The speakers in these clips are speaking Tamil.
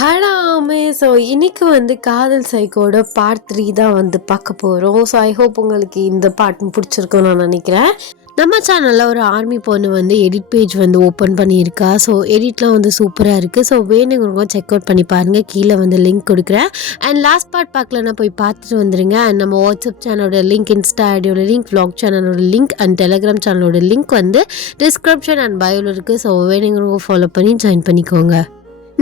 ஹடாமே! ஸோ இன்னைக்கு காதல் சைக்கோட பார்ட் 3 தான் பார்க்க போகிறோம். ஸோ ஐ ஹோப் உங்களுக்கு இந்த பார்ட் பிடிச்சிருக்குன்னு நான் நினைக்கிறேன். நம்ம சேனலில் ஒரு ஆர்மி பொண்ணு எடிட் பேஜ் ஓப்பன் பண்ணியிருக்கா. ஸோ எடிட்லாம் சூப்பராக இருக்குது. ஸோ வேணுங்கிறவங்க செக் அவுட் பண்ணி பாருங்கள். கீழே லிங்க் கொடுக்குறேன். அண்ட் லாஸ்ட் பார்ட் பார்க்கலன்னா போய் பார்த்துட்டு வந்துடுங்க. அண்ட் நம்ம வாட்ஸ்அப் சேனலோட லிங்க், இன்ஸ்டா ஐடியோட லிங்க், vlog சேனலோட லிங்க் அண்ட் டெலிகிராம் சேனலோட லிங்க் டிஸ்கிரிப்ஷன் அண்ட் பயோவில் இருக்குது. ஸோ வேணுங்கிறவங்க ஃபாலோ பண்ணி ஜாயின் பண்ணிக்கோங்க.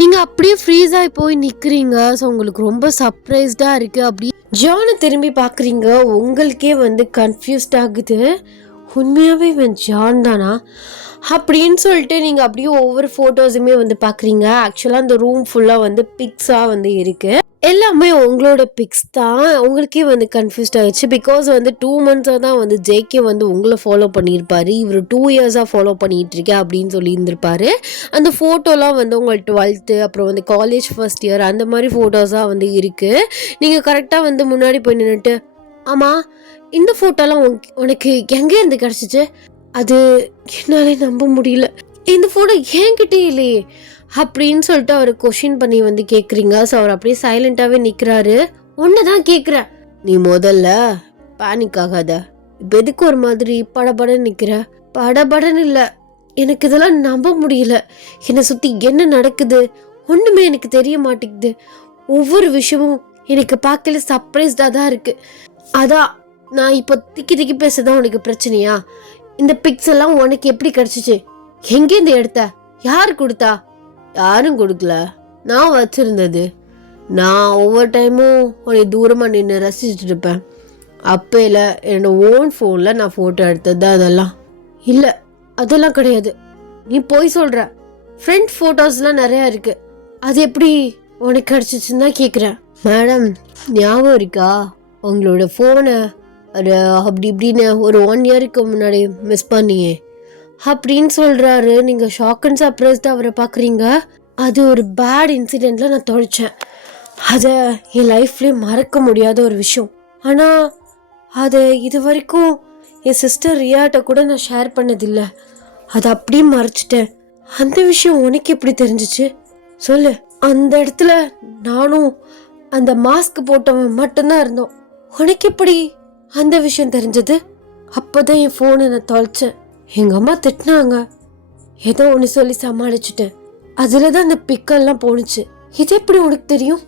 நீங்கள் அப்படியே ஃப்ரீஸாகி போய் நிற்கிறீங்க. ஸோ உங்களுக்கு ரொம்ப சர்ப்ரைஸ்டாக இருக்குது. அப்படி ஜானை திரும்பி பார்க்குறீங்க. உங்களுக்கே கன்ஃபியூஸ்ட் ஆகுது. உண்மையாகவே இவன் ஜான் தானா அப்படின்னு சொல்லிட்டு நீங்கள் அப்படியே ஒவ்வொரு ஃபோட்டோஸுமே பார்க்குறீங்க. ஆக்சுவலாக அந்த ரூம் ஃபுல்லாக பிக்ஸாக இருக்குது. எல்லாமே உங்களோட பிக்ஸ் தான். உங்களுக்கே கன்ஃபியூஸ்ட் ஆகிடுச்சு. பிகாஸ் 2 months தான் ஜேகே உங்களை ஃபாலோ பண்ணியிருப்பாரு. இவர் 2 years ஃபாலோ பண்ணிகிட்டு இருக்கேன் அப்படின்னு சொல்லி இருந்திருப்பாரு. அந்த ஃபோட்டோலாம் உங்கள் 12th அப்புறம் காலேஜ் ஃபர்ஸ்ட் இயர் அந்த மாதிரி ஃபோட்டோஸாக இருக்குது. நீங்கள் கரெக்டாக முன்னாடி போய் நின்றுட்டு, ஆமாம் இந்த ஃபோட்டோலாம் உனக்கு எங்கேருந்து கிடச்சிச்சு? அது என்னாலே நம்ப முடியல. இந்த ஃபோட்டோ என்கிட்டே இல்லையே அப்படின்னு சொல்லிட்டு அவர் கொஷின் பண்ணி கேட்குறீங்க. ஸோ அவர் அப்படியே சைலண்டாகவே நிற்கிறாரு. ஒன்று தான் கேட்குறேன், நீ முதல்ல பேனிக் ஆகாத. இப்போ எதுக்கு ஒரு மாதிரி படபடன்னு நிற்கிற? படபடன்னு இல்லை, எனக்கு இதெல்லாம் நம்ப முடியல. என்னை சுற்றி என்ன நடக்குது ஒன்றுமே எனக்கு தெரிய மாட்டேங்குது. ஒவ்வொரு விஷயமும் எனக்கு பார்க்கல சர்ப்ரைஸ்டாக தான் இருக்குது. அதான் நான் இப்போ திக்கி பேசுதான் உனக்கு பிரச்சனையா? இந்த பிக்ஸ் எல்லாம் உனக்கு எப்படி கிடச்சிச்சு? எங்கேருந்து எடுத்த? யார் கொடுத்தா? யாரும் கொடுக்கல, நான் வச்சிருந்தது. நான் ஒவ்வொரு டைமும் உன்னை தூரமாக நின்று ரசிச்சுட்டு இருப்பேன். அப்பையில் என்னோட ஓன் ஃபோனில் நான் ஃபோட்டோ எடுத்தது தான் அதெல்லாம். இல்லை அதெல்லாம் கிடையாது, நீ போய் சொல்கிற. ஃப்ரெண்ட் ஃபோட்டோஸ்லாம் நிறையா இருக்குது, அது எப்படி உனக்கு கிடச்சிச்சுன்னு தான் கேட்குறேன். மேடம் ஞாபகம் இருக்கா உங்களோட ஃபோனை ஒரு அப்படி இப்படின்னு ஒரு 1 yearக்கு முன்னாடி மிஸ் பண்ணியே அப்படின்னு சொல்கிறாரு. நீங்கள் ஷாக் அண்ட் சர்ப்ரைஸ்டாக அவரை பார்க்குறீங்க. அது ஒரு பேட் இன்சிடெண்ட்டில் நான் தொலைச்சேன். அதை என் லைஃப்லேயே மறக்க முடியாத ஒரு விஷயம். ஆனால் அதை இது வரைக்கும் என் சிஸ்டர் ரியாட்ட கூட நான் ஷேர் பண்ணதில்லை. அதை அப்படியே மறைச்சிட்டேன். அந்த விஷயம் உனக்கு எப்படி தெரிஞ்சிச்சு சொல்லு? அந்த இடத்துல நானும் அந்த மாஸ்க் போட்டவன் மட்டும்தான் இருந்தோம். உனக்கு எப்படி அந்த விஷயம் தெரிஞ்சது? அப்போதான் என் ஃபோனை நான் தொலைச்சேன். எங்கள் அம்மா திட்டினாங்க, ஏதோ ஒன்று சொல்லி சமாளிச்சுட்டேன். அதில் தான் அந்த பிக்கெல்லாம் போணுச்சு. இது எப்படி உனக்கு தெரியும்?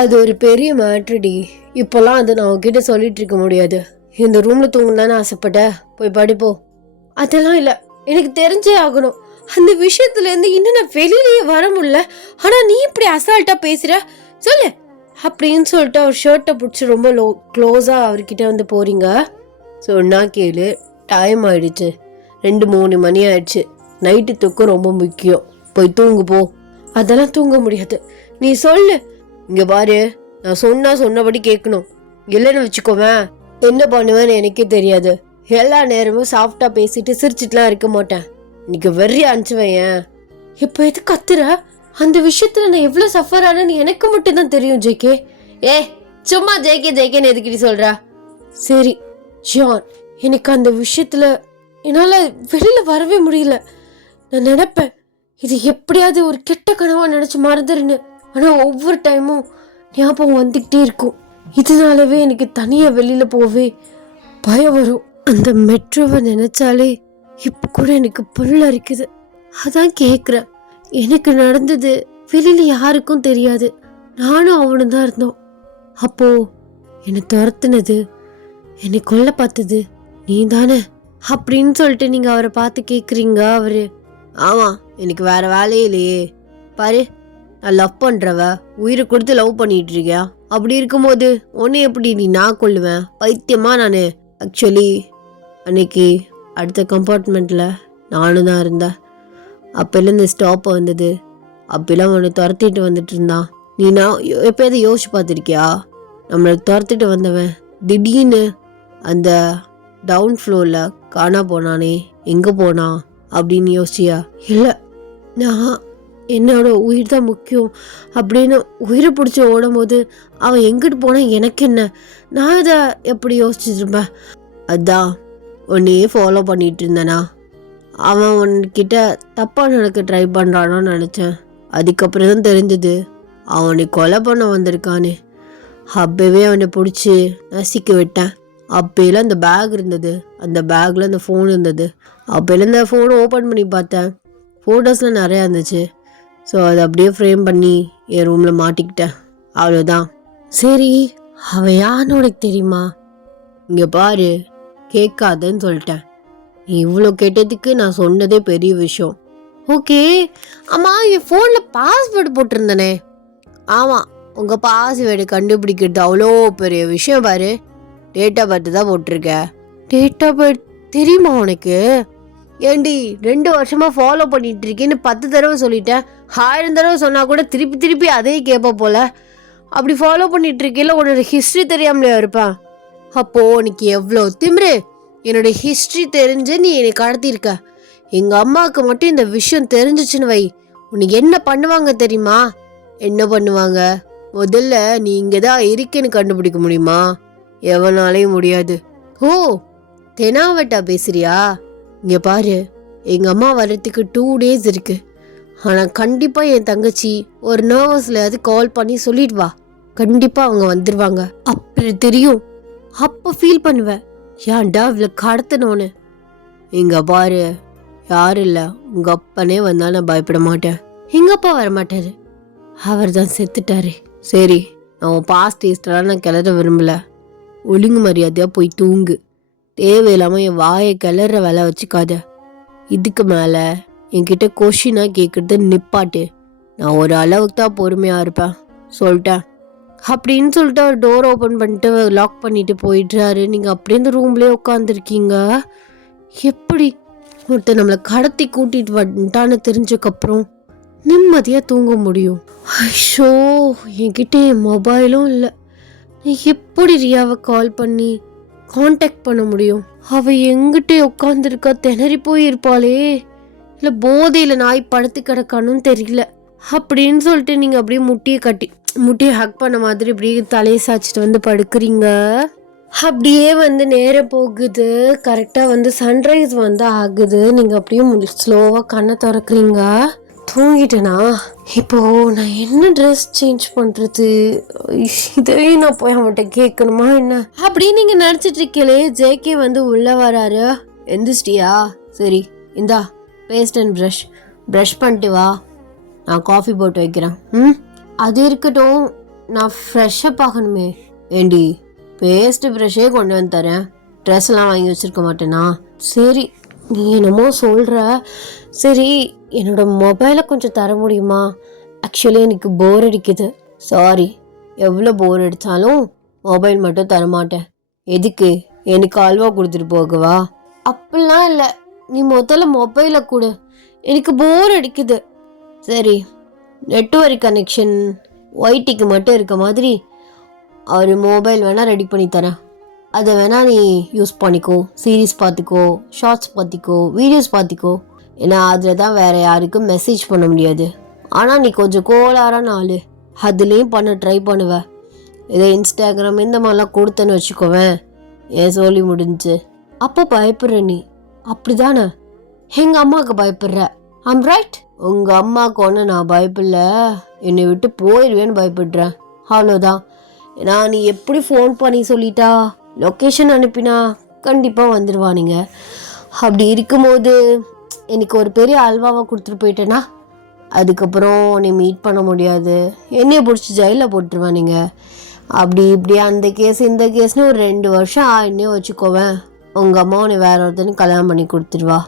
அது ஒரு பெரிய மேட்ருடி. இப்போல்லாம் அது நான் உங்ககிட்ட சொல்லிட்டு இருக்க முடியாது. இந்த ரூமில் தூங்கணும்னு ஆசைப்பட்டேன், போய் படிப்போ. அதெல்லாம் இல்லை, எனக்கு தெரிஞ்சே ஆகணும். அந்த விஷயத்துலேருந்து இன்னும் நான் வெளியிலேயே வர முடியல. ஆனால் நீ இப்படி அசால்ட்டாக பேசுகிற, சொல்லு அப்படின்னு சொல்லிட்டு அவர் ஷர்ட்டை பிடிச்சி ரொம்ப க்ளோஸாக அவர்கிட்ட போகிறீங்க. சொன்னா கேளு, டைம் ஆயிடுச்சு, 2-3 மணி ஆயிடுச்சு. நைட்டு தூக்கம் ரொம்ப முக்கியம், போய் தூங்கு போ. அதெல்லாம் தூங்க முடியாது, நீ சொல்லு. இங்கே பாரு, நான் சொன்னபடி கேட்கணும். இல்லைன்னு வச்சுக்கோவேன் என்ன பண்ணுவேன்னு எனக்கே தெரியாது. எல்லா நேரமும் சாஃப்டாக பேசிட்டு சிரிச்சிட்டுலாம் இருக்க மாட்டேன். இன்னைக்கு வெறியா அனுப்பிச்சுவேன். இப்போ எது கத்துற? அந்த விஷயத்துல நான் எவ்வளவு சஃபர் ஆனேன்னு எனக்கு மட்டும் தான் தெரியும் ஜேகே. சும்மா ஜேகேன்னு எதுக்கிட்டு சொல்றா? சரி ஜான், எனக்கு அந்த விஷயத்துல என்னால வெளியில வரவே முடியல. நான் நினைப்பேன் இது எப்படியாவது ஒரு கெட்ட கனவா நினைச்சு மறந்துருன்னு. ஆனா ஒவ்வொரு டைமும் ஞாபகம் வந்துகிட்டே இருக்கும். இதனாலவே எனக்கு தனியா வெளியில போவே பயம் வரும். அந்த மெட்ரோவை நினைச்சாலே இப்ப கூட எனக்கு புல்ல இருக்குது. அதான் கேக்குறேன், எனக்கு நடந்தது வெளியில யாருக்கும் தெரியாது. நானும் அவனும் தான் இருந்தோம். அப்போ என்னை துரத்துனது, என்னை கொல்ல பார்த்தது நீ தானே அப்படின்னு சொல்லிட்டு நீங்க அவரை பார்த்து கேக்குறீங்க. அவரு, ஆமா எனக்கு வேற வேலையே இல்லையே பாரு, நான் லவ் பண்றவ, உயிரை கொடுத்து லவ் பண்ணிட்டு இருக்கியா. அப்படி இருக்கும்போது உன்னை எப்படி நான் கொல்லுவேன்? பைத்தியமா நானு. ஆக்சுவலி அன்னைக்கு அடுத்த கம்பார்ட்மெண்ட்ல நானும் தான் இருந்தேன். அப்போலேருந்து ஸ்டாப் வந்தது. அப்பெல்லாம் உன்னை துரத்திட்டு வந்துட்டு இருந்தான். நான் எப்போயாவது யோசிச்சு பார்த்துருக்கியா? நம்மளை துரத்திட்டு வந்தவன் திடீர்னு அந்த டவுன் ஃப்ளோரில் காணா போனானே, எங்கே போனான் அப்படின்னு யோசிச்சியா? இல்லை, நான் என்னோட உயிர் தான் முக்கியம் அப்படின்னு உயிரை பிடிச்சி ஓடும் போது அவன் எங்கிட்டு போனால் எனக்கு என்ன? நான் இதை எப்படி யோசிச்சுருப்பேன்? அதான் உன்னையே ஃபாலோ பண்ணிட்டு இருந்தேனா? அவன் உன்கிட்ட தப்பாக நடக்க ட்ரை பண்ணுறானோன்னு நினச்சேன். அதுக்கப்புறம் தான் தெரிஞ்சது அவனை கொலை பண்ண வந்திருக்கானே. அப்பவே அவனை பிடிச்சி நசிக்க விட்டேன். அப்பையில அந்த பேக் இருந்தது, அந்த பேக்கில் அந்த ஃபோன் இருந்தது. அப்பையில அந்த ஃபோனை ஓப்பன் பண்ணி பார்த்தேன். ஃபோட்டோஸ்லாம் நிறையா இருந்துச்சு. ஸோ அதை அப்படியே ஃப்ரேம் பண்ணி என் ரூமில் மாட்டிக்கிட்டேன். அவ்வளோதான். சரி, அவன் யாருன்னு உனக்கு தெரியுமா? இங்கே பாரு, கேட்காதன்னு சொல்லிட்டேன். நீ இவ்வளோ கேட்டதுக்கு நான் சொன்னதே பெரிய விஷயம். ஓகே, ஆமாம், என் ஃபோனில் பாஸ்வேர்டு போட்டிருந்தனே. ஆமாம், உங்கள் பாஸ்வேர்டு கண்டுபிடிக்கிறது அவ்வளோ பெரிய விஷயம் பாரு. டேட் ஆஃப் பர்த் தான் போட்டிருக்க. டேட் ஆஃப் பர்த் தெரியுமா உனக்கு? ஏண்டி 2 வருஷமாக ஃபாலோ பண்ணிட்டு இருக்கேன்னு 10 தடவை சொல்லிட்டேன். 1000 தடவை சொன்னால் கூட திருப்பி திருப்பி அதே கேட்ப போல. அப்படி ஃபாலோ பண்ணிட்டு இருக்கேல, உன்னோட ஹிஸ்ட்ரி தெரியாமலையா இருப்பேன்? அப்போது உனக்கு எவ்வளோ திமிரு! என்னோட ஹிஸ்ட்ரி தெரிஞ்சு நீ என்னை கடத்தியிருக்க. எங்கள் அம்மாவுக்கு மட்டும் இந்த விஷயம் தெரிஞ்சிச்சுன்னு வை, உனக்கு என்ன பண்ணுவாங்க தெரியுமா? என்ன பண்ணுவாங்க? முதல்ல நீ இங்கே தான் இருக்கேன்னு கண்டுபிடிக்க முடியுமா? எவனாலையும் முடியாது. ஓ, தெனாவட்டா பேசுறியா? இங்கே பாரு, எங்கள் அம்மா வர்றதுக்கு 2 days இருக்கு. ஆனால் கண்டிப்பாக என் தங்கச்சி ஒரு நர்வஸ்லையாவது கால் பண்ணி சொல்லிட்டு வா. கண்டிப்பாக அவங்க வந்துடுவாங்க. அப்புறம் தெரியும், அப்போ ஃபீல் பண்ணுவேன், ஏன்டா இவ்வளோ கடத்தணும்னு. இங்கே பாரு, யாரும் இல்லை, உங்கள் அப்பனே வந்தால் நான் பயப்பட மாட்டேன். எங்கள் அப்பா வரமாட்டாரு, அவர் தான் செத்துட்டாரு. சரி, நான் பாஸ்ட் ஹிஸ்டரிலாம் நான் கிளற விரும்பல. ஒழுங்கு மரியாதையாக போய் தூங்கு. தேவையில்லாமல் என் வாயை கிளற வேலை வச்சுக்காத. இதுக்கு மேலே என்கிட்ட கொஷினாக கேட்குறது நிப்பாட்டு. நான் ஒரு அளவுக்கு தான் பொறுமையாக இருப்பேன், சொல்லிட்டேன். அப்படின்னு சொல்லிட்டு அவர் டோர் ஓப்பன் பண்ணிட்டு லாக் பண்ணிட்டு போயிடுறாரு. நீங்கள் அப்படியே இந்த ரூம்லேயே உட்காந்துருக்கீங்க. எப்படி ஒருத்தர் நம்மளை கடத்தி கூட்டிகிட்டு வந்துட்டான்னு தெரிஞ்சக்கப்புறம் நிம்மதியாக தூங்க முடியும்? ஐயோ, என்கிட்ட என் மொபைலும் இல்லை. எப்படி ரியாவை கால் பண்ணி காண்டாக்ட் பண்ண முடியும்? அவள் எங்கிட்ட உட்காந்துருக்கா, திணறி போயிருப்பாளே, இல்லை போதையில் நாய் படுத்து கிடக்கானும் தெரியல. அப்படின்னு சொல்லிட்டு நீங்கள் அப்படியே முட்டியை ஹக் பண்ண மாதிரி இப்படியே தலையை சாய்ச்சிட்டு வந்து படுக்கிறீங்க. அப்படியே வந்து நேரம் போகுது. கரெக்டாக சன்ரைஸ் ஆகுது. நீங்கள் அப்படியே ஸ்லோவாக கண்ணை திறக்கிறீங்க. தூங்கிட்டேனா? இப்போ நான் என்ன ட்ரெஸ் சேஞ்ச் பண்ணுறது? இதவே நான் போய் அவன்கிட்ட கேட்கணுமா என்ன? அப்படின்னு நீங்கள் நினச்சிட்டு இருக்கீங்களே, ஜேகே உள்ளே வராரு. எந்திரிச்சிட்டியா? சரி, இந்தா பேஸ்ட் அண்ட் ப்ரஷ் பண்ணிட்டு வா, நான் காஃபி போட்டு வைக்கிறேன். அது இருக்கட்டும், நான் ஃப்ரெஷ்ஷப் ஆகணுமே. ஏண்டி, பேஸ்ட்டு ப்ரஷ்ஷே கொண்டு வந்து தரேன், ட்ரெஸ்லாம் வாங்கி வச்சுருக்க மாட்டேனா? சரி, நீ என்னமோ சொல்கிற. சரி, என்னோட மொபைலை கொஞ்சம் தர முடியுமா? ஆக்சுவலி எனக்கு போர் அடிக்குது. சாரி, எவ்வளோ போர் அடித்தாலும் மொபைல் மட்டும் தரமாட்டேன். எதுக்கு? எனக்கு அல்வா கொடுத்துட்டு போகவா? அப்படிலாம் இல்லை, நீ முதல்ல மொபைலை கொடு, எனக்கு போர் அடிக்குது. சரி, நெட்வொர்க் கனெக்ஷன் ஒய்டிக்கு மட்டும் இருக்க மாதிரி ஒரு மொபைல் வேணால் ரெடி பண்ணி தரேன். அதை வேணால் நீ யூஸ் பண்ணிக்கோ, சீரீஸ் பார்த்துக்கோ, ஷார்ட்ஸ் பார்த்திக்கோ, வீடியோஸ் பார்த்திக்கோ. ஏன்னா அதில் தான் வேறு யாருக்கும் மெசேஜ் பண்ண முடியாது. ஆனால் நீ கொஞ்சம் கோளாறான ஆள், அதுலேயும் பண்ண ட்ரை பண்ணுவேன். இதே இன்ஸ்டாகிராம் இந்த மாதிரிலாம் கொடுத்தேன்னு வச்சுக்கோவேன், ஏன் சொல்லி முடிஞ்சு. அப்போ பயப்படுற நீ, அப்படி தானே? எங்கள் அம்மாவுக்கு பயப்படுற. I'm right? உங்கள் அம்மாவுக்கு ஒன்று நான் பயப்படல, என்னை விட்டு போயிடுவேன்னு பயப்படுறேன், அவ்வளோதான். ஏன்னா நீ எப்படி ஃபோன் பண்ணி சொல்லிட்டா, லொக்கேஷன் அனுப்பினா கண்டிப்பாக வந்துடுவானுங்க. அப்படி இருக்கும்போது எனக்கு ஒரு பெரிய அல்வாவை கொடுத்துட்டு போயிட்டேன்னா அதுக்கப்புறம் உன்னை மீட் பண்ண முடியாது, என்னையை பிடிச்சி ஜெயிலில் போட்டுருவானுங்க. அப்படி இப்படி அந்த கேஸ் இந்த கேஸ்னு ஒரு 2 வருஷம் ஆயின்னே வச்சுக்கோவேன். உங்கள் அம்மா உன்னை வேற ஒருத்தனுக்கு கல்யாணம் பண்ணி கொடுத்துருவா.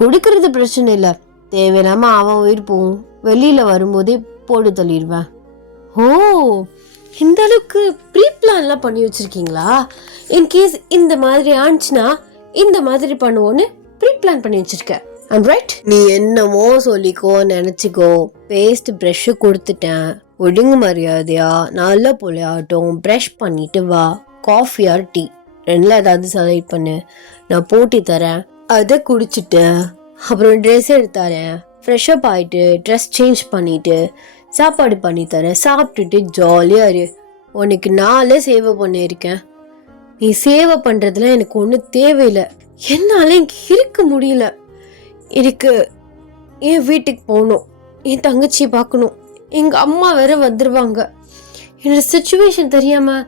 கொடுக்கறது பிரச்சனை இல்லை, தேவையில்லாமல் அவன் உயிர் போகும், வெளியில் வரும்போதே போட்டு தள்ளிடுவேன். ஓ, இந்த அளவுக்கு ப்ரீ பிளான்லாம் பண்ணி வச்சுருக்கீங்களா? இன்கேஸ் இந்த மாதிரி ஆனிச்சுன்னா இந்த மாதிரி பண்ணுவோன்னு ப்ரீ பிளான் பண்ணி வச்சுருக்கேன். I'm right? நீ என்னமோ சொல்லிக்கோ, நினச்சிக்கோ. பேஸ்ட் ப்ரஷ்ஷு கொடுத்துட்டேன், ஒழுங்கு மரியாதையா நல்ல போலையாட்டும் ப்ரஷ் பண்ணிட்டு வா. காஃபி ஆர் டீ 2ல் ஏதாவது செலக்ட் பண்ணு, நான் போட்டி தரேன். அதை குடிச்சிட்டேன், அப்புறம் ட்ரெஸ் எடுத்தாரேன், ஃப்ரெஷ்அப் ஆகிட்டு ட்ரெஸ் சேஞ்ச் பண்ணிவிட்டு சாப்பாடு பண்ணி தரேன், சாப்பிட்டுட்டு ஜாலியாக இரு. உனக்கு நாளே சேவை பண்ணியிருக்கேன். நீ சேவை பண்ணுறதுலாம் எனக்கு ஒன்றும் தேவையில்லை. என்னால் இங்கே இருக்க முடியல. எனக்கு என் வீட்டுக்கு போகணும், என் தங்கச்சியை பார்க்கணும், எங்கள் அம்மா வேற வந்துடுவாங்க. என்னோட சுச்சுவேஷன் தெரியாமல்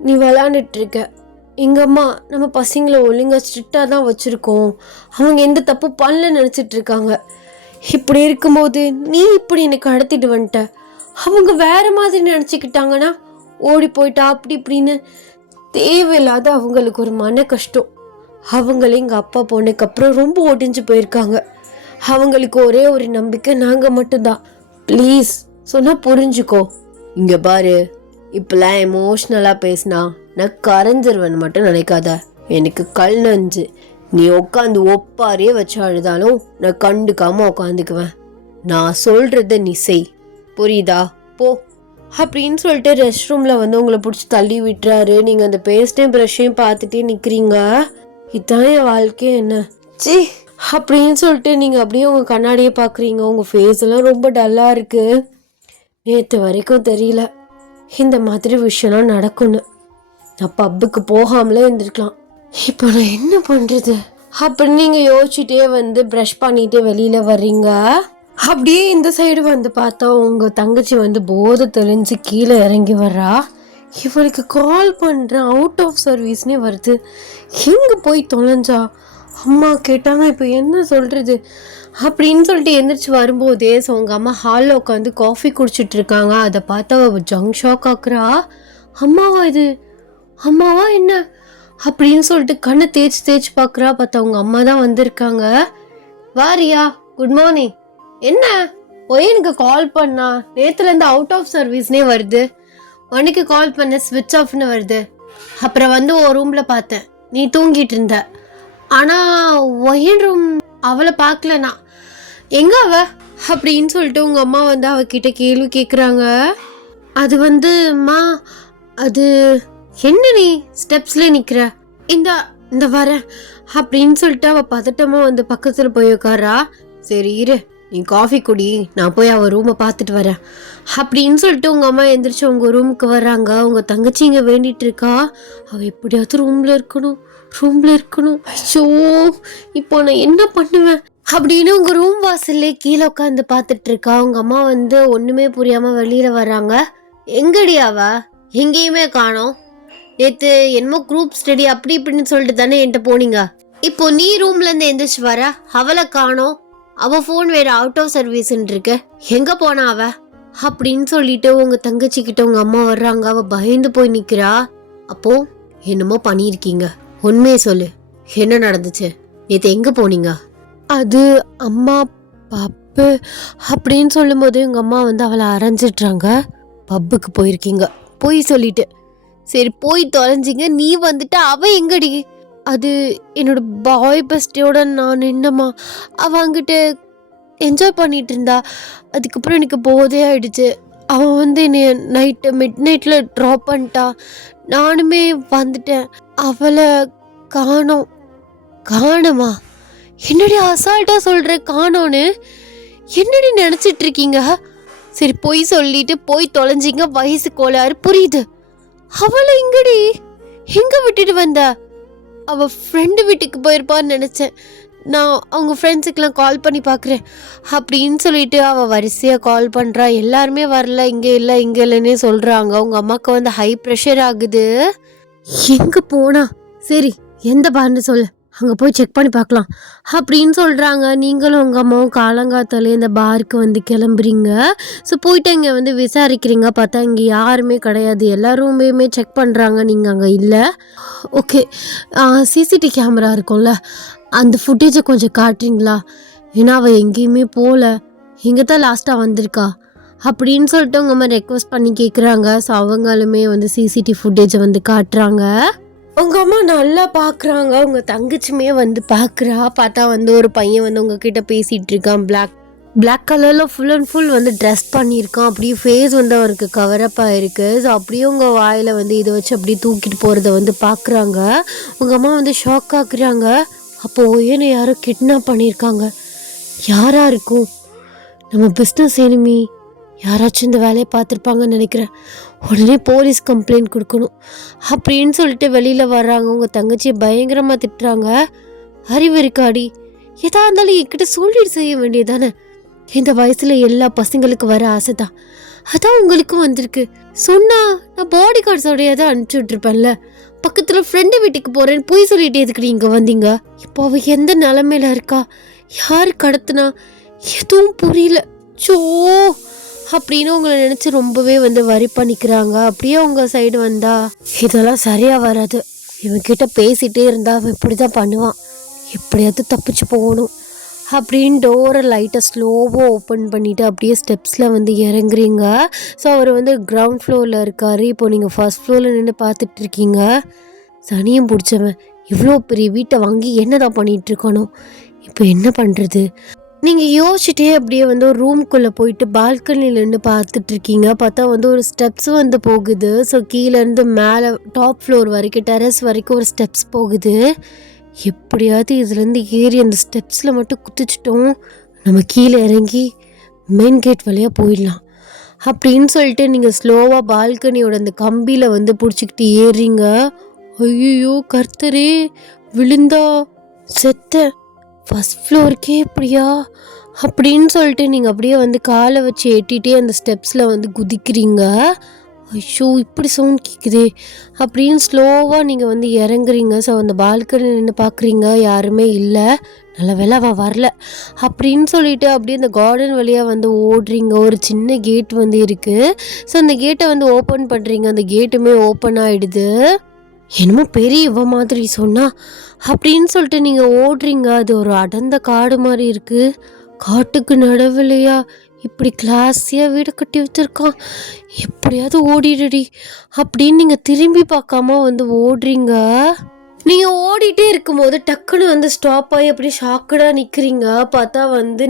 நீ விளாண்டுட்டு இருக்க. எங்கள் அம்மா நம்ம பசங்களை ஒழுங்காக ஸ்ட்ரிக்டாக தான் வச்சுருக்கோம், அவங்க எந்த தப்பு பண்ணல நினச்சிட்டு இருக்காங்க. இப்படி இருக்கும்போது நீ இப்படி எனக்கு கடத்திட்டு வந்துட்ட. அவங்க வேற மாதிரி நினச்சிக்கிட்டாங்கன்னா ஓடி போயிட்டா அப்படி இப்படின்னு தேவையில்லாத அவங்களுக்கு ஒரு மன கஷ்டம். அவங்களே எங்கள் அப்பா போனதுக்கப்புறம் ரொம்ப ஒடிஞ்சு போயிருக்காங்க. அவங்களுக்கு ஒரே ஒரு நம்பிக்கை நாங்கள் மட்டும்தான். ப்ளீஸ் சொன்னால் புரிஞ்சுக்கோ. இங்கே பாரு, இப்பெல்லாம் எமோஷ்னலாக பேசினா நான் கரைஞ்சிருவேன்னு மட்டும் நினைக்காத. எனக்கு கல் நஞ்சு. நீ உட்காந்து ஒப்பாரியே வச்சு அழுதாலும் நான் கண்டுக்காம உட்காந்துக்குவேன். நான் சொல்றத நீ செய், புரியுதா? போ அப்படின்னு சொல்லிட்டு ரெஸ்ட் ரூம்ல வந்து உங்களை பிடிச்சி தள்ளி விட்டுறாரு. நீங்க அந்த பேஸ்டையும் ப்ரஷையும் பார்த்துட்டே நிக்கிறீங்க. இதான் என் வாழ்க்கையே என்ன சி அப்படின்னு சொல்லிட்டு நீங்க அப்படியே உங்க கண்ணாடியை பாக்குறீங்க. உங்க ஃபேஸ் எல்லாம் ரொம்ப டல்லா இருக்கு. நேற்று வரைக்கும் தெரியல இந்த மாதிரி விஷயம்லாம் நடக்கும்னு. நான் பப்புக்கு போகாமலே இருந்திருக்கலாம். இப்போ நான் என்ன பண்றது அப்படின்னு நீங்க யோசிச்சுட்டே வந்து ப்ரஷ் பண்ணிட்டு வெளியில வர்றீங்க. அப்படியே இந்த சைடு வந்து பார்த்தா உங்க தங்கச்சி வந்து போதை தெளிஞ்சு கீழே இறங்கி வர்றா. இவளுக்கு கால் பண்றேன், அவுட் ஆஃப் சர்வீஸ்னே வருது. எங்க போய் தொலைஞ்சா? அம்மா கேட்டாங்க இப்போ என்ன சொல்றது அப்படின்னு சொல்லிட்டு எந்திரிச்சு வரும்போதே உங்க அம்மா ஹாலில் உட்காந்து காஃபி குடிச்சிட்டு இருக்காங்க. அதை பார்த்தா அவள் ஜங் ஷாக் ஆக்குறா. அம்மாவா இது? அம்மாவா என்ன அப்படின்னு சொல்லிட்டு கண்ணை தேய்ச்சி பார்க்குறா. பார்த்தா அவங்க அம்மா தான் வந்திருக்காங்க. வாரியா, குட் மார்னிங். என்ன ஒய் எனக்கு கால் பண்ணா? நேற்றுலேருந்து அவுட் ஆஃப் சர்வீஸ்னே வருது. உனக்கு கால் பண்ண ஸ்விட்ச் ஆஃப்னு வருது. அப்புறம் வந்து ஒரு ரூமில் பார்த்தேன், நீ தூங்கிட்டு இருந்த. ஆனால் ஒயின் ரூம் அவளை பார்க்கலண்ணா. எங்க அவ அப்படின்னு சொல்லிட்டு உங்கள் அம்மா வந்து அவகிட்ட கேள்வி கேட்குறாங்க. அது வந்து அம்மா, அது என்ன நீ ஸ்டெப்ஸில் நிற்கிற? இந்த வர அப்படின்னு சொல்லிட்டு அவள் பதட்டமாக வந்து பக்கத்தில் போய் உட்காரா. சரி இரு, நீ காஃபி குடி, நான் போய் அவள் ரூமை பார்த்துட்டு வரேன் அப்படின்னு சொல்லிட்டு உங்கள் அம்மா எந்திரிச்சு உங்கள் ரூமுக்கு வர்றாங்க. உங்கள் தங்கச்சி இங்கே வேண்டிட்டு இருக்கா. அவள் எப்படியாவது ரூமில் இருக்கணும். ஐயோ இப்போ நான் என்ன பண்ணுவேன் அப்படின்னு உங்கள் ரூம் வாசல்லே கீழே உட்காந்து பார்த்துட்டு இருக்கா. உங்கள் அம்மா வந்து ஒன்றுமே புரியாமல் வெளியில் வர்றாங்க. எங்கடி அவ? எங்கேயுமே காணோம். நேற்று என்னமோ குரூப் ஸ்டடி அப்படி இப்படின்னு சொல்லிட்டு தானே என்கிட்ட போனீங்க. இப்போ நீ ரூம்லேருந்து எந்திரிச்சு வர, அவளை காணோம். அவள் ஃபோன் வேறு அவுட் ஆஃப் சர்வீஸ்ன்னு இருக்கு. எங்கே போனா அவ அப்படின்னு சொல்லிட்டு உங்கள் தங்கச்சி கிட்ட உங்கள் அம்மா வர்றாங்க. அவள் பயந்து போய் நிற்கிறா. அப்போ என்னமோ பண்ணியிருக்கீங்க, உண்மையை சொல்லு, என்ன நடந்துச்சு? நேற்று எங்கே போனீங்க? அது அம்மா பப்பு அப்படின்னு சொல்லும்போது எங்கள் அம்மா வந்து அவளை அரைஞ்சிட்றாங்க. பப்புக்கு போயிருக்கீங்க போய் சொல்லிட்டு. சரி போய் தொலைஞ்சிங்க, நீ வந்துட்டு அவ எங்கடி? அது என்னோட பாய் பெஸ்டியோட நான் நின்னம்மா. அவள் அங்கிட்ட என்ஜாய் பண்ணிட்டு இருந்தா. அதுக்கப்புறம் எனக்கு போதே ஆயிடுச்சு. அவன் வந்து என்னை மிட் நைட்டில் ட்ராப் பண்ணிட்டா. நானுமே வந்துட்டேன். அவளை காணோமா? என்னடி அசால்ட்டாக சொல்கிற காணோன்னு? என்னடி நினச்சிட்டு இருக்கீங்க? சரி பொய் சொல்லிட்டு போய் தொலைஞ்சிங்க, வயசு கோளாறு, புரியுது. அவளை எங்க விட்டுட்டு வந்த? அவள் ஃப்ரெண்டு வீட்டுக்கு போயிருப்பான்னு நினச்சேன். நான் அவங்க ஃப்ரெண்ட்ஸுக்கெலாம் கால் பண்ணி பார்க்குறேன் அப்படின்னு சொல்லிட்டு அவள் வரிசையாக கால் பண்ணுறா. எல்லாருமே வரல, இங்கே இல்லைன்னே சொல்கிறாங்க. உங்கள் அம்மாவுக்கு வந்து ஹை ப்ரெஷர் ஆகுது. எங்கே போனா? சரி எந்த பார்னு சொல்லு, அங்கே போய் செக் பண்ணி பார்க்கலாம் அப்படின்னு சொல்கிறாங்க. நீங்களும் உங்கள் அம்மாவும் காலங்காத்தாலே இந்த பாருக்கு வந்து கிளம்புறீங்க. ஸோ போயிட்டு இங்கே வந்து விசாரிக்கிறீங்க. பார்த்தா இங்கே யாருமே கிடையாது. எல்லா ரூமையுமே செக் பண்ணுறாங்க, நீங்கள் அங்கே இல்லை. ஓகே, சிசிடிவி கேமரா இருக்கும்ல, அந்த ஃபுட்டேஜை கொஞ்சம் காட்டுறீங்களா? ஏன்னா அவள் எங்கேயுமே போகல, இங்கே தான் லாஸ்ட்டாக வந்திருக்கா அப்படின்னு சொல்லிட்டு உங்கள் அம்மா ரெக்வஸ்ட் பண்ணி கேட்குறாங்க. ஸோ அவங்களுமே வந்து சிசிடிவி ஃபுட்டேஜை வந்து காட்டுறாங்க. உங்கள் அம்மா நல்லா பார்க்குறாங்க. உங்கள் தங்கச்சியுமே வந்து பார்க்குறா. பார்த்தா வந்து ஒரு பையன் வந்து உங்ககிட்ட பேசிகிட்டு இருக்கான். பிளாக் கலரில் ஃபுல் அண்ட் ஃபுல் வந்து ட்ரெஸ் பண்ணியிருக்கான். அப்படியே ஃபேஸ் வந்து அவருக்கு கவரப்பாக இருக்குது. ஸோ அப்படியே உங்கள் வாயில் வந்து இதை வச்சு அப்படியே தூக்கிட்டு போகிறத வந்து பார்க்குறாங்க. உங்கள் அம்மா வந்து ஷாக் ஆக்குறாங்க. அப்போது என்னை யாரோ கிட்னாப் பண்ணியிருக்காங்க. யாராக இருக்கும்? நம்ம பிஸ்னஸ் எனிமி யாராச்சும் இந்த வேலையை பார்த்துருப்பாங்கன்னு நினைக்கிறேன். உடனே போலீஸ் கம்ப்ளைண்ட் கொடுக்கணும் அப்படின்னு சொல்லிட்டு வெளியில் வர்றாங்க. உங்கள் தங்கச்சியை பயங்கரமாக திட்டுறாங்க. அறிவு இருக்காடி, எதா இருந்தாலும் என்கிட்ட சொல்லிட்டு செய்ய வேண்டியதானே? இந்த வயசுல எல்லா பசங்களுக்கு வர ஆசை தான், அதான் உங்களுக்கும் வந்திருக்கு. சொன்னா நான் பாடி கார்ட்ஸோடைய தான் அனுப்பிச்சு விட்டுருப்பேன்ல. பக்கத்துல ஃப்ரெண்டு வீட்டுக்கு போறேன்னு போய் சொல்லிட்டு எதுக்கு இங்க வந்தீங்க? இப்போ அவ எந்த நிலைமையில இருக்கா, யாரு கடத்துனா, எதுவும் புரியல. சோ அப்படின்னு உங்களை நினைச்சு ரொம்பவே வரி பண்ணிக்கிறாங்க. அப்படியே உங்க சைடு வந்தா இதெல்லாம் சரியா வராது. இவன்கிட்ட பேசிட்டே இருந்தா அவன் இப்படிதான் பண்ணுவான், எப்படியாவது தப்பிச்சு போகணும் அப்படின்னு டோரை லைட்டாக ஸ்லோவாக ஓப்பன் பண்ணிவிட்டு அப்படியே ஸ்டெப்ஸில் இறங்குறீங்க. ஸோ அவர் கிரவுண்ட் ஃப்ளோரில் இருக்கார். இப்போ நீங்கள் ஃபர்ஸ்ட் ஃப்ளோரில் நின்று பார்த்துட்டு இருக்கீங்க. சனியும் பிடிச்சவன் இவ்வளோ பெரிய வீட்டை வாங்கி என்ன தான் பண்ணிகிட்ருக்கானோ, இப்போ என்ன பண்ணுறது? நீங்கள் யோசிச்சுட்டே அப்படியே ஒரு ரூம்குள்ளே போயிட்டு பால்கனியில் நின்று பார்த்துட்ருக்கீங்க. பார்த்தா ஒரு ஸ்டெப்ஸ் போகுது. ஸோ கீழேருந்து மேலே டாப் ஃப்ளோர் வரைக்கும், டெரஸ் வரைக்கும் ஒரு ஸ்டெப்ஸ் போகுது. எப்படியாவது இதுலேருந்து ஏறி அந்த ஸ்டெப்ஸில் மட்டும் குதிச்சிட்டோம், நம்ம கீழே இறங்கி மெயின் கேட் வழியாக போயிடலாம் அப்படின்னு சொல்லிட்டு நீங்கள் ஸ்லோவாக பால்கனியோட அந்த கம்பியில் பிடிச்சிக்கிட்டு ஏறிங்க. ஐயோ கர்த்தரே, விழுந்தா செத்த, ஃபஸ்ட் ஃப்ளோருக்கே எப்படியா அப்படின்னு சொல்லிட்டு நீங்கள் அப்படியே காலை வச்சு எட்டிகிட்டே அந்த ஸ்டெப்ஸில் குதிக்கிறீங்க. ஐயோ இப்படி சவுண்ட் கேட்குதே அப்படின்னு ஸ்லோவாக நீங்கள் இறங்குறீங்க. ஸோ அந்த பால்கனியில் நின்று பார்க்குறீங்க, யாருமே இல்லை. நல்ல வேலை அவன் வரல அப்படின்னு சொல்லிட்டு அப்படியே அந்த கார்டன் வழியாக ஓடுறீங்க. ஒரு சின்ன கேட் இருக்குது. ஸோ அந்த கேட்டை ஓப்பன் பண்ணுறீங்க. அந்த கேட்டுமே ஓப்பன் ஆகிடுது. என்னமோ பெரிய இவ மாதிரி சொன்னா அப்படின்னு சொல்லிட்டு நீங்கள் ஓடுறீங்க. அது ஒரு அடர்ந்த காடு மாதிரி இருக்குது. காட்டுக்கு நடுவில்லையா இப்படி கிளாஸியாக வீடு கட்டி வச்சுருக்கான், எப்படியாவது ஓடிடுடி அப்படின்னு நீங்கள் திரும்பி பார்க்காம ஓடுறீங்க. நீங்கள் ஓடிட்டே இருக்கும்போது டக்குன்னு ஸ்டாப் ஆகி அப்படி ஷாக்கடாக நிற்கிறீங்க. பார்த்தா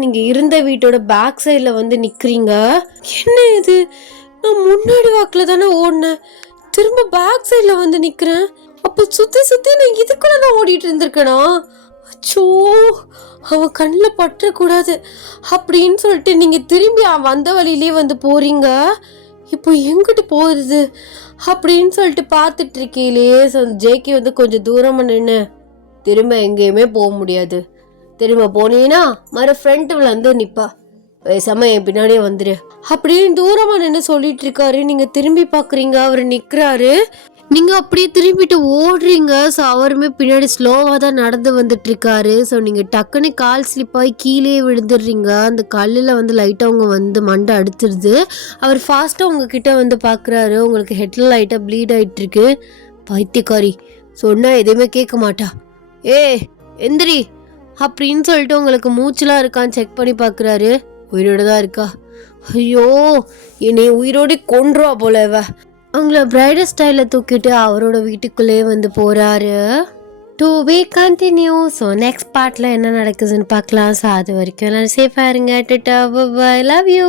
நீங்கள் இருந்த வீட்டோட பேக் சைடில் நிற்கிறீங்க. என்ன இது, நான் முன்னாடி வாக்கில் தானே ஓடினேன், திரும்ப பேக் சைடில் நிற்கிறேன். அப்போ சுற்றி சுற்றி நான் இதுக்குள்ள நான் ஓடிட்டு இருந்திருக்கேனா? அச்சோ, அவன் கண்ணில் பற்றக்கூடாது அப்படின்னு சொல்லிட்டு நீங்கள் திரும்பி வந்த வழியிலே போகிறீங்க. இப்போ எங்கிட்டு போகுது அப்படின்னு சொல்லிட்டு பார்த்துட்டு இருக்கீங்களே. ஜேகே கொஞ்சம் தூரமாக நின்று, திரும்ப எங்கேயுமே போக முடியாது, திரும்ப போனீங்கன்னா மறு ஃப்ரண்ட்டில் நிற்பா, பேசாம என் பின்னாடியே வந்துரு அப்படின்னு தூரமா நின்று சொல்லிட்டு இருக்காரு. நீங்க திரும்பி பாக்குறீங்க, அவர் நிக்கிறாரு. நீங்க அப்படியே திரும்பிட்டு ஓடுறீங்க. ஸோ அவருமே பின்னாடி ஸ்லோவா தான் நடந்து வந்துட்டு இருக்காரு. ஸோ நீங்க டக்குன்னு கால் ஸ்லிப் ஆகி கீழே விழுந்துடுறீங்க. அந்த கல்லில் லைட்டா அவங்க மண்டை அடிச்சிருது. அவர் ஃபாஸ்டா உங்ககிட்ட பாக்குறாரு. உங்களுக்கு ஹெட்ல லைட்டா ப்ளீட் ஆயிட்டு இருக்கு. பைத்தியக்காரி சொன்னா எதுவுமே கேட்க மாட்டா, ஏ எந்திரி அப்படின்னு சொல்லிட்டு உங்களுக்கு மூச்சுலாம் இருக்கான்னு செக் பண்ணி பார்க்குறாரு. உயிரோட தான் இருக்கா. ஐயோ என்னை உயிரோடு கொன்றுவா போல இவ. அவங்கள பிரைடல் ஸ்டைலில் தூக்கிட்டு அவரோட வீட்டுக்குள்ளேயே போகிறாரு. To be continue. So next பார்ட்டில் என்ன நடக்குதுன்னு பார்க்கலாம். ஸோ அது வரைக்கும் எல்லோரும் சேஃபாக இருங்க. டாடா பை பை, லவ் யூ.